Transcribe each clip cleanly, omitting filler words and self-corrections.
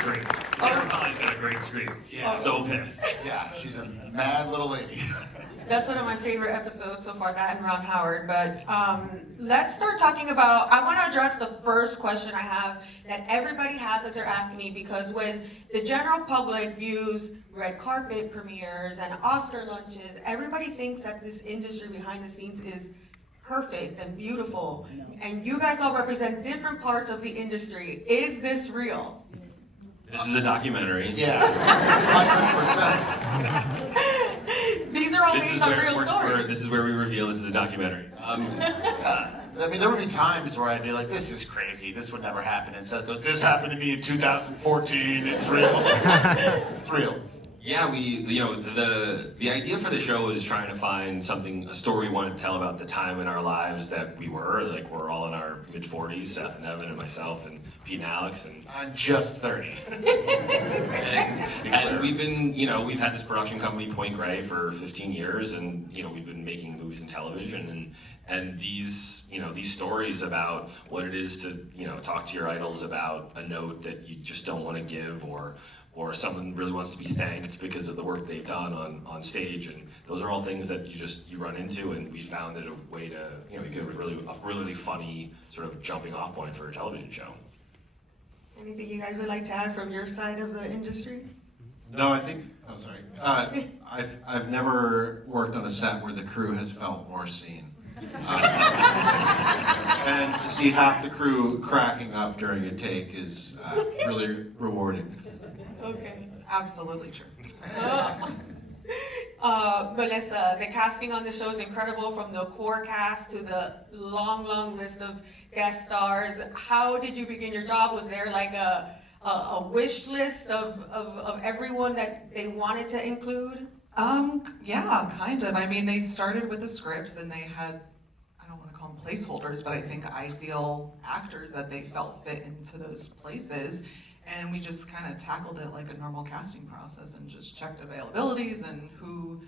scream. Sarah Polly's got a great scream. Yeah. So pissed. Yeah, she's a mad little lady. That's one of my favorite episodes so far, that and Ron Howard. But let's start talking about, I want to address the first question I have that everybody has that they're asking me, because when the general public views red carpet premieres and Oscar lunches, everybody thinks that this industry behind the scenes is perfect and beautiful. And you guys all represent different parts of the industry. Is this real? This is a documentary. Yeah, 100%. These are all based on real stories. This is where we reveal this is a documentary. I mean, there would be times where I'd be like, this is crazy, this would never happen. And Seth goes, this happened to me in 2014, it's real. It's real. Yeah, the idea for the show is trying to find a story we wanted to tell about the time in our lives that we're all in our mid-40s, Seth and Evan and myself and Pete and Alex. And I'm just 30. and we've had this production company, Point Grey, for 15 years, and we've been making movies and television, and these stories about what it is to talk to your idols about a note that you just don't want to give, or someone really wants to be thanked because of the work they've done on stage, and those are all things that you run into, and we found it a way to make it a really funny sort of jumping off point for a television show. Anything you guys would like to add from your side of the industry? No, I think, I've never worked on a set where the crew has felt more seen. And to see half the crew cracking up during a take is really rewarding. Okay, absolutely true. Melissa, the casting on the show is incredible, from the core cast to the long list of guest stars. How did you begin your job? Was there like a wish list of everyone that they wanted to include? Yeah, kind of. I mean, they started with the scripts and they had, I don't want to call them placeholders, but I think ideal actors that they felt fit into those places. And we just kind of tackled it like a normal casting process and just checked availabilities and who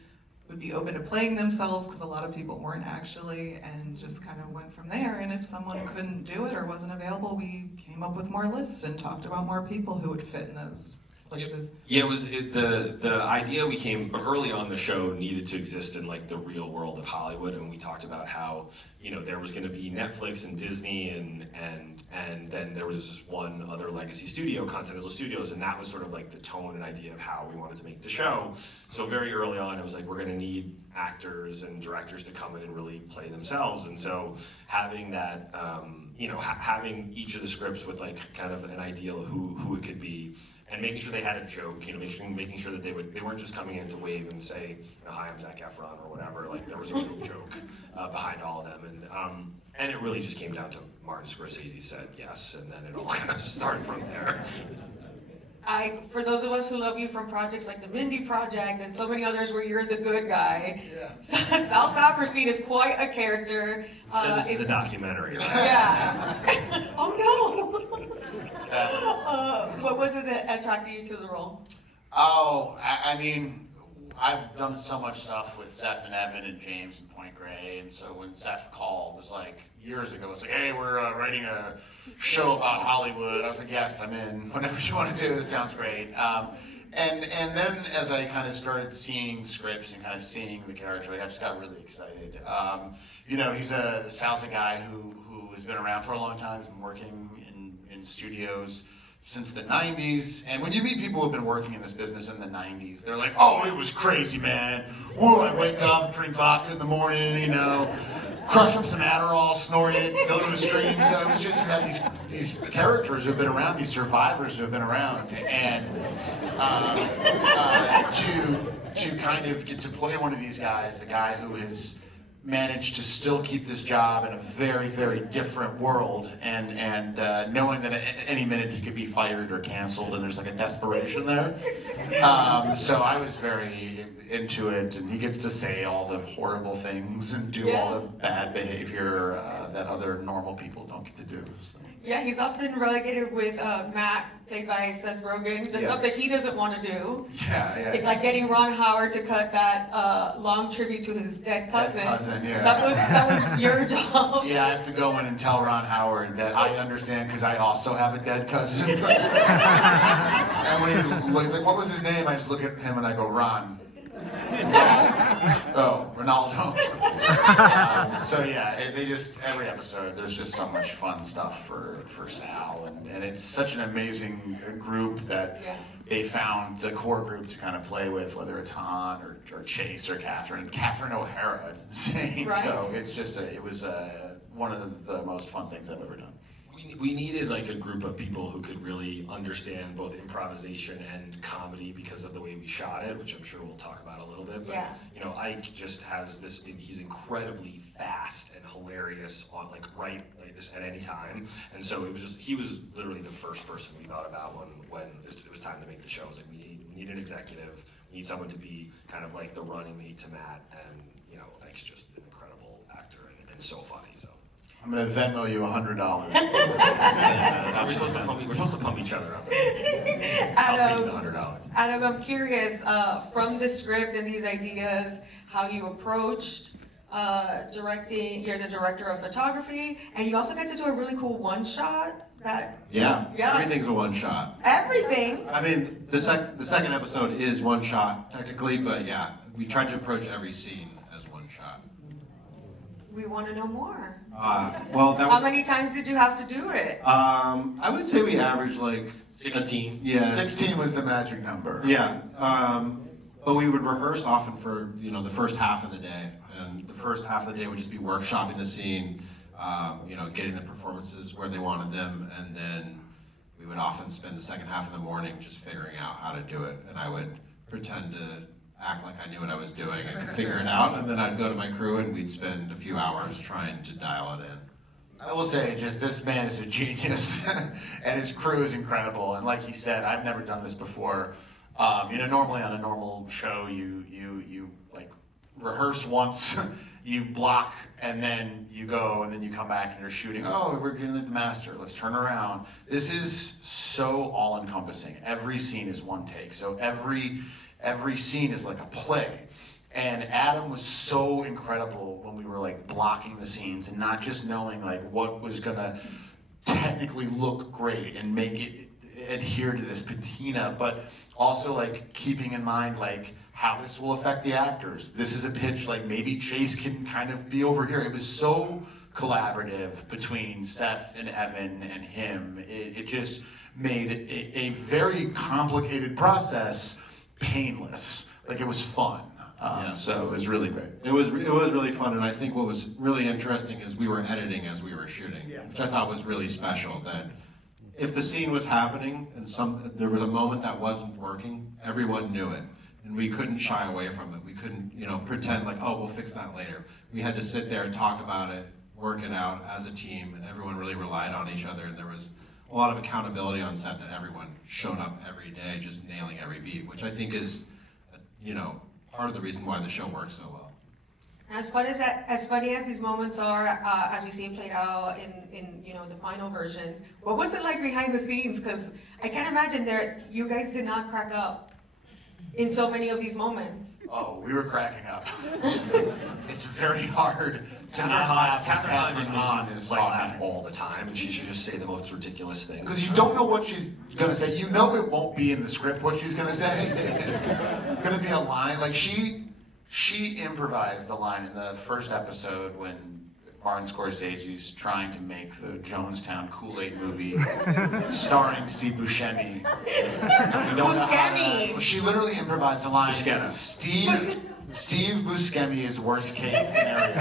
would be open to playing themselves, because a lot of people weren't actually, and just kind of went from there. And if someone couldn't do it or wasn't available, we came up with more lists and talked about more people who would fit in those places. Yeah, the idea we came early on. The show needed to exist in like the real world of Hollywood, and we talked about how there was going to be Netflix and Disney and then there was just one other legacy studio, Continental Studios, and that was sort of like the tone and idea of how we wanted to make the show. So very early on, it was like, we're going to need actors and directors to come in and really play themselves. And so having that, having each of the scripts with like kind of an ideal of who it could be, and making sure they had a joke, making sure that they weren't just coming in to wave and say, hi, I'm Zac Efron or whatever. Like, there was a real joke behind all of them, and it really just came down to Martin Scorsese said yes, and then it all kind of started from there. For those of us who love you from projects like the Mindy Project and so many others where you're the good guy, Sal Saperstein is quite a character. This is a documentary, right? Yeah. Oh no. What was it that attracted you to the role? Oh, I mean, I've done so much stuff with Seth and Evan and James and Point Grey, and so when Seth called, it was like years ago, it was like, hey, we're writing a show about Hollywood. I was like, yes, I'm in. Whatever you want to do, that sounds great. And then as I kind of started seeing scripts and kind of seeing the character, I just got really excited. Sal's a guy who has been around for a long time. He's been working in studios since the 90s, and when you meet people who've been working in this business in the 90s, they're like, oh, it was crazy, man. Whoa, I wake up, drink vodka in the morning, crush up some Adderall, snort it, go to the screen. So it was just, you have these characters who've been around, these survivors who've been around, and to kind of get to play one of these guys, a guy who has managed to still keep this job in a very, very different world, and knowing that at any minute he could be fired or canceled, and there's like a desperation there. So I was very into it, and he gets to say all the horrible things and do all the bad behavior that other normal people don't get to do. So. Yeah, he's often relegated with Matt, played by Seth Rogen, the Yes. stuff that he doesn't want to do. Yeah. Like getting Ron Howard to cut that long tribute to his dead cousin. Yeah. That was your job. Yeah, I have to go in and tell Ron Howard that I understand because I also have a dead cousin. And when he's like, what was his name? I just look at him and I go, Ron. Oh, Ronaldo. So yeah, they just, every episode, there's just so much fun stuff for Sal. And it's such an amazing group that Yeah. they found the core group to kind of play with, whether it's Han or Chase or Catherine. Catherine O'Hara, it's insane. Right. So it's just, it was one of the most fun things I've ever done. We needed like a group of people who could really understand both improvisation and comedy because of the way we shot it, which I'm sure we'll talk about a little bit. But Yeah. you know, Ike just has this. He's incredibly fast and hilarious on like just at any time. And so he was literally the first person we thought about when it was time to make the show. It was like we need an executive. We need someone to be kind of like the running mate to Matt. And you know, Ike's just an incredible actor and so funny. So. I'm gonna Venmo you $100. We're supposed to pump each other up. I'll take the $100. Adam, I'm curious, from the script and these ideas, how you approached directing. You're the director of photography, and you also get to do a really cool one-shot that Yeah, Yeah. everything's a one shot. everything. I mean, the second episode is one shot technically, but yeah, we tried to approach every scene as one shot. We want to know more. Well, that How was. many times did you have to do it? I would say we averaged like 16. Yeah. 16 was the magic number. Yeah, but we would rehearse often for the first half of the day, and the first half of the day would just be workshopping the scene, getting the performances where they wanted them, and then we would often spend the second half of the morning just figuring out how to do it, and I would pretend to act like I knew what I was doing and could figure it out, and then I'd go to my crew and we'd spend a few hours trying to dial it in. I will say, just this man is a genius, and his crew is incredible. And like he said, I've never done this before. Normally on a normal show, you like rehearse once, you block, and then you go, and then you come back and you're shooting. Oh, we're doing the master. Let's turn around. This is so all-encompassing. Every scene is one take. So every scene is like a play. And Adam was so incredible when we were like blocking the scenes and not just knowing like what was gonna technically look great and make it adhere to this patina, but also like keeping in mind like how this will affect the actors. This is a pitch, like maybe Chase can kind of be over here. It was so collaborative between Seth and Evan and him. It just made a very complicated process painless. Like it was fun. So it was really great. It was really fun, and I think what was really interesting is we were editing as we were shooting, which I thought was really special. That if the scene was happening and there was a moment that wasn't working, everyone knew it, and we couldn't shy away from it. We couldn't, pretend like, oh, we'll fix that later. We had to sit there and talk about it, work it out as a team, and everyone really relied on each other. And there was a lot of accountability on set that everyone showed up every day, just nailing every beat, which I think is, part of the reason why the show works so well. As funny as these moments are, as we see it played out in the final versions, what was it like behind the scenes? Because I can't imagine you guys did not crack up in so many of these moments. Oh, we were cracking up. It's very hard to not laugh. Catherine Hahn Catherine is like laugh all the time, and she should just say the most ridiculous things. Because you don't know what she's gonna say. You know it won't be in the script what she's gonna say. It's gonna be a line. Like she improvised the line in the first episode when Martin Scorsese's trying to make the Jonestown Kool-Aid movie starring Steve Buscemi. We don't know how Buscemi. she literally improvised the line. Buscemi. Steve Buscemi is worst case scenario.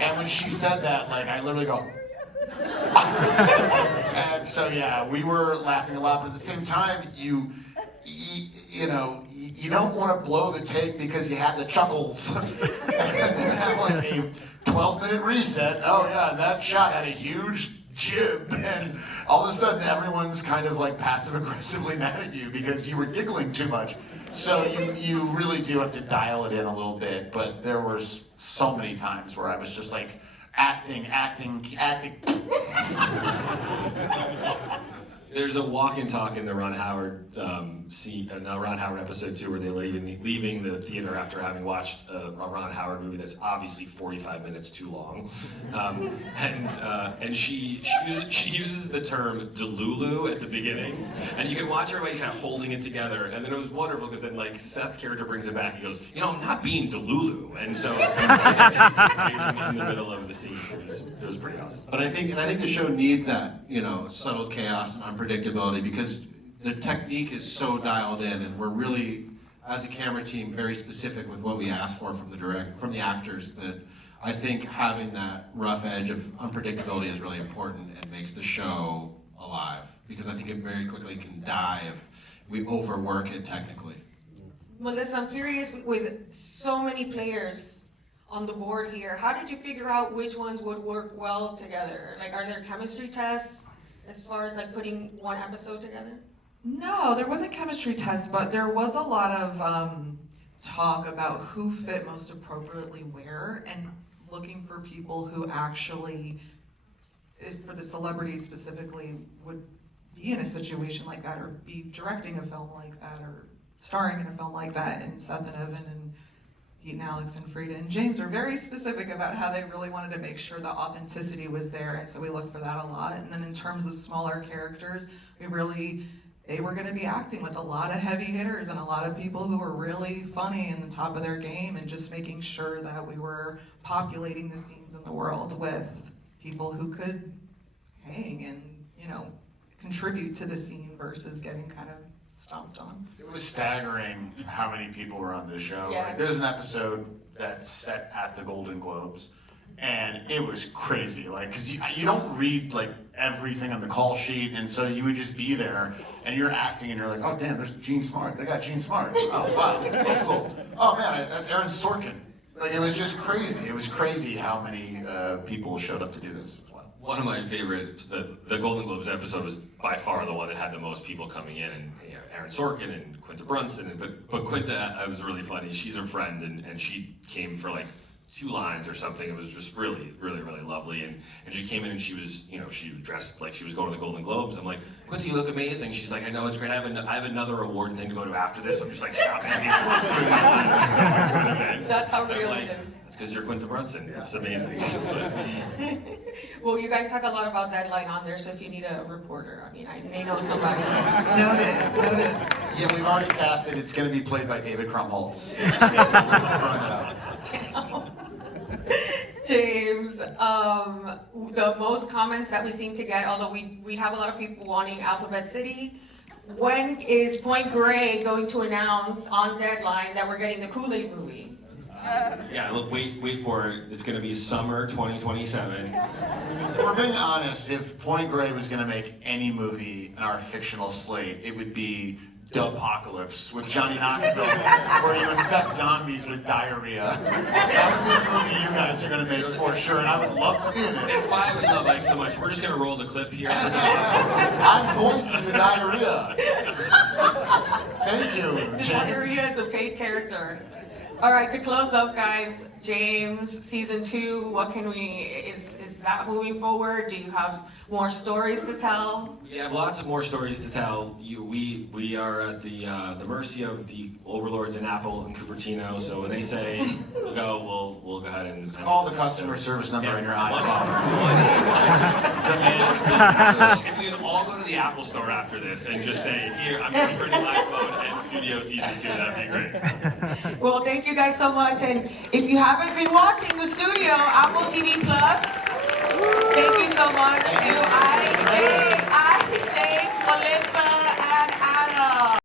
And when she said that, like I literally go. And so yeah, we were laughing a lot, but at the same time, you don't want to blow the take because you had the chuckles, and then have like a 12-minute reset. Oh yeah, that shot had a huge jib, and all of a sudden everyone's kind of like passive aggressively mad at you because you were giggling too much. So you really do have to dial it in a little bit. But there were so many times where I was just like acting. There's a walk and talk in the Ron Howard scene, Ron Howard episode 2, where they're leaving the theater after having watched a Ron Howard movie that's obviously 45 minutes too long, and she uses the term delulu at the beginning, and you can watch everybody kind of holding it together, and then it was wonderful because then like Seth's character brings it back. He goes, I'm not being delulu, and so in the middle of the scene, it was pretty awesome. But I think the show needs that, subtle chaos and unpredictability, because the technique is so dialed in, and we're really, as a camera team, very specific with what we ask for from the actors, that I think having that rough edge of unpredictability is really important and makes the show alive, because I think it very quickly can die if we overwork it technically. Melissa, I'm curious, with so many players on the board here, how did you figure out which ones would work well together? Like, are there chemistry tests as far as like putting one episode together? No, there wasn't chemistry tests, but there was a lot of talk about who fit most appropriately where, and looking for people who actually, for the celebrities specifically, would be in a situation like that, or be directing a film like that, or starring in a film like that. And Seth and Evan and Pete and Alex and Frida and James are very specific about how they really wanted to make sure the authenticity was there, and so we looked for that a lot. And then in terms of smaller characters, they were going to be acting with a lot of heavy hitters and a lot of people who were really funny and the top of their game, and just making sure that we were populating the scenes in the world with people who could hang and, contribute to the scene versus getting kind of stomped on. It was staggering how many people were on this show. Yeah. Like, there's an episode that's set at the Golden Globes, and it was crazy. Like, because you don't read like everything on the call sheet, and so you would just be there, and you're acting, and you're like, oh damn, there's Gene Smart. They got Gene Smart. Oh wow, oh, cool. Oh man, that's Aaron Sorkin. Like, it was just crazy. It was crazy how many people showed up to do this as well. One of my favorites, the Golden Globes episode, was by far the one that had the most people coming in, and Aaron Sorkin and Quinta Brunson, but Quinta was really funny. She's her friend, and she came for like 2 lines or something. It was just really, really, really lovely. And she came in and she was dressed like she was going to the Golden Globes. I'm like, Quinta, you look amazing. She's like, I know, it's great. I have another award thing to go to after this. I'm just like, stop it. That's how real it is. It's because you're Quinta Brunson. Yeah. It's amazing. Well, you guys talk a lot about Deadline on there, so if you need a reporter, I may know somebody. Noted. Yeah, we've already cast it. It's going to be played by David Krumholtz. James, the most comments that we seem to get, although we have a lot of people wanting Alphabet City, when is Point Grey going to announce on Deadline that we're getting the Kool-Aid movie? Yeah, look, wait for it. It's going to be summer 2027. We're being honest, if Point Grey was going to make any movie in our fictional slate, it would be The Apocalypse with Johnny Knoxville, where you infect zombies with diarrhea. That would be the movie you guys are going to make for sure, and I would love to be in it. It's why we love Ike so much. We're just going to roll the clip here. I'm voicing the diarrhea. Thank you, James. Diarrhea is a paid character. All right, to close up, guys, James, season 2, what can is that moving forward? Do you have more stories to tell? We have lots of more stories to tell. We are at the mercy of the overlords in Apple and Cupertino. So when they say go, we'll go ahead and Call the customer service number in your iPhone. If we could all go to the Apple store after this and just say, here, I'm going to bring my iPhone and Studio Season 2, that'd be great. Well, thank you guys so much. And if you haven't been watching the studio, Apple TV Plus, thank you so much to Ike.